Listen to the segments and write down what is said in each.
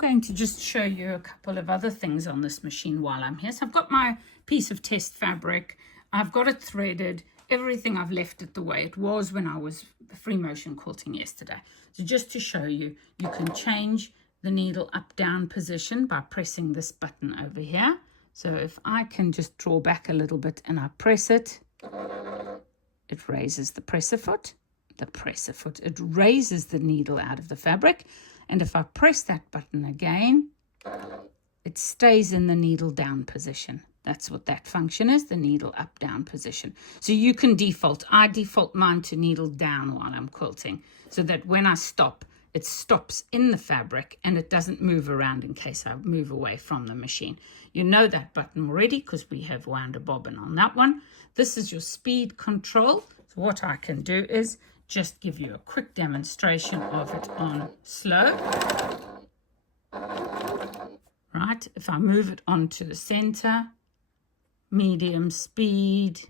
going to just show you a couple of other things on this machine while I'm here. So I've got my piece of test fabric. I've got it threaded. Everything I've left it the way it was when I was free motion quilting yesterday. So just to show you, you can change the needle up-down position by pressing this button over here. So if I can just draw back a little bit and I press it, it raises the presser foot. It raises the needle out of the fabric. And if I press that button again, it stays in the needle down position. That's what that function is, the needle up down position. So you can default. I default mine to needle down while I'm quilting, so that when I stop, it stops in the fabric and it doesn't move around in case I move away from the machine. You know that button already because we have wound a bobbin on that one. This is your speed control. So what I can do is just give you a quick demonstration of it on slow. Right, if I move it onto the center, medium speed,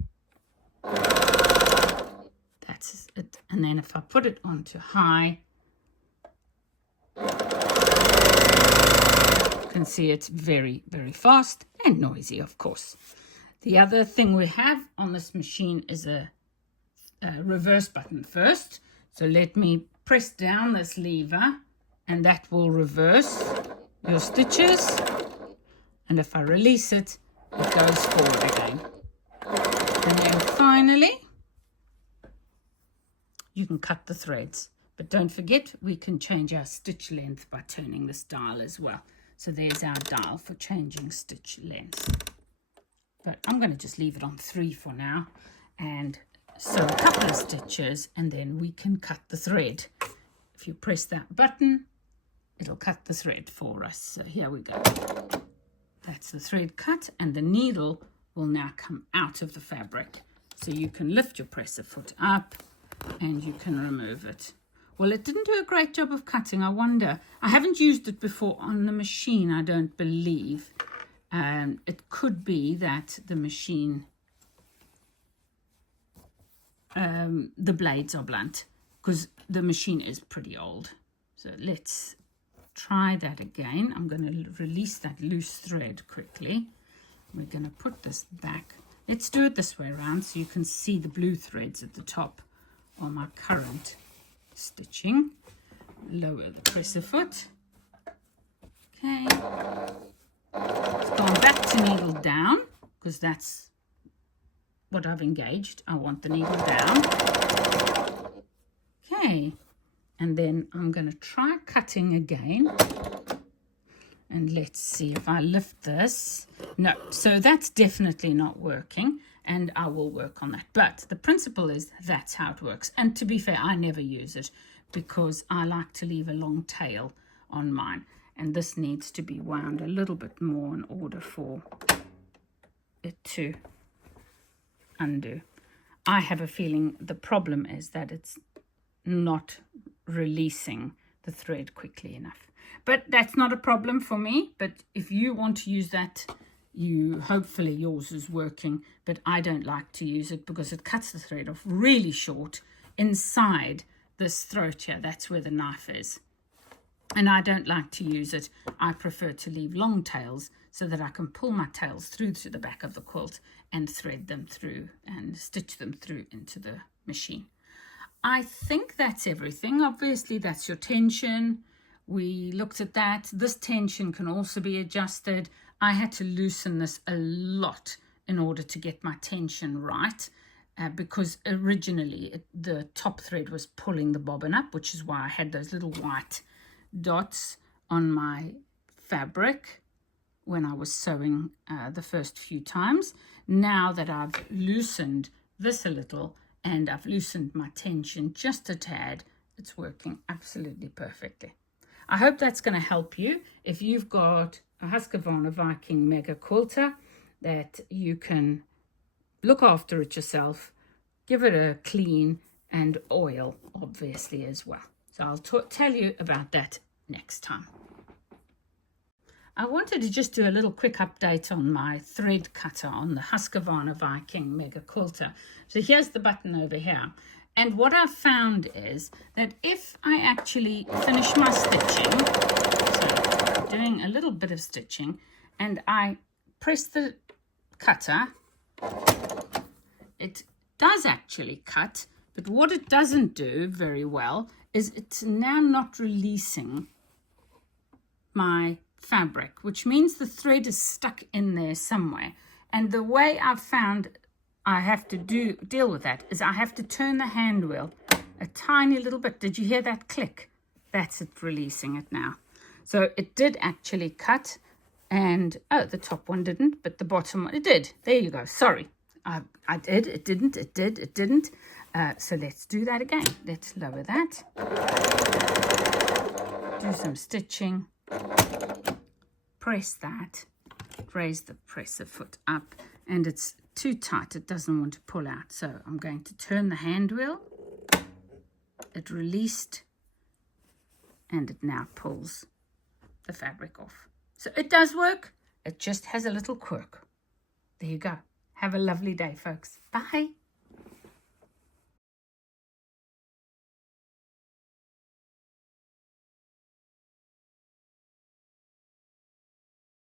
that's it. And then if I put it onto high, you can see it's very, very fast and noisy, of course. The other thing we have on this machine is a reverse button first. So let me press down this lever and that will reverse your stitches. And if I release it, it goes forward again. And then finally, you can cut the threads. But don't forget, we can change our stitch length by turning this dial as well. So there's our dial for changing stitch length. But I'm going to just leave it on 3 for now. And sew a couple of stitches and then we can cut the thread. If you press that button, it'll cut the thread for us. So here we go. That's the thread cut and the needle will now come out of the fabric. So you can lift your presser foot up and you can remove it. Well, it didn't do a great job of cutting, I wonder. I haven't used it before on the machine, I don't believe. It could be that the machine, the blades are blunt because the machine is pretty old. So let's try that again. I'm going to release that loose thread quickly. We're going to put this back. Let's do it this way around so you can see the blue threads at the top on my current stitching. Lower the presser foot. Okay. It's gone back to needle down because that's what I've engaged. I want the needle down. Okay. And then I'm going to try cutting again. And let's see if I lift this. No, so that's definitely not working. And I will work on that. But the principle is that's how it works. And to be fair, I never use it because I like to leave a long tail on mine. And this needs to be wound a little bit more in order for it to undo. I have a feeling the problem is that it's not releasing the thread quickly enough. But that's not a problem for me. But if you want to use that, hopefully yours is working. But I don't like to use it because it cuts the thread off really short inside this throat here. That's where the knife is. And I don't like to use it. I prefer to leave long tails so that I can pull my tails through to the back of the quilt and thread them through and stitch them through into the machine. I think that's everything. Obviously, that's your tension. We looked at that. This tension can also be adjusted. I had to loosen this a lot in order to get my tension right because originally the top thread was pulling the bobbin up, which is why I had those little white dots on my fabric when I was sewing the first few times. Now that I've loosened this a little and I've loosened my tension just a tad, it's working absolutely perfectly. I hope that's going to help you. If you've got a Husqvarna Viking Mega Quilter, that you can look after it yourself, give it a clean and oil, obviously, as well. So I'll tell you about that next time. I wanted to just do a little quick update on my thread cutter on the Husqvarna Viking Mega Quilter. So here's the button over here. And what I've found is that if I actually finish my stitching, so I'm doing a little bit of stitching, and I press the cutter, it does actually cut, but what it doesn't do very well is it's now not releasing my fabric, which means the thread is stuck in there somewhere. And the way I've found I have to deal with that is I have to turn the hand wheel a tiny little bit. Did you hear that click? That's it releasing it now. So it did actually cut, and oh, the top one didn't, but the bottom one, it did. There you go. Sorry. I did, it didn't, it did, it didn't. So let's do that again. Let's lower that. Do some stitching. Press that. Raise the presser foot up, and it's too tight. It doesn't want to pull out. So I'm going to turn the hand wheel. It released, and it now pulls the fabric off. So it does work. It just has a little quirk. There you go. Have a lovely day, folks. Bye.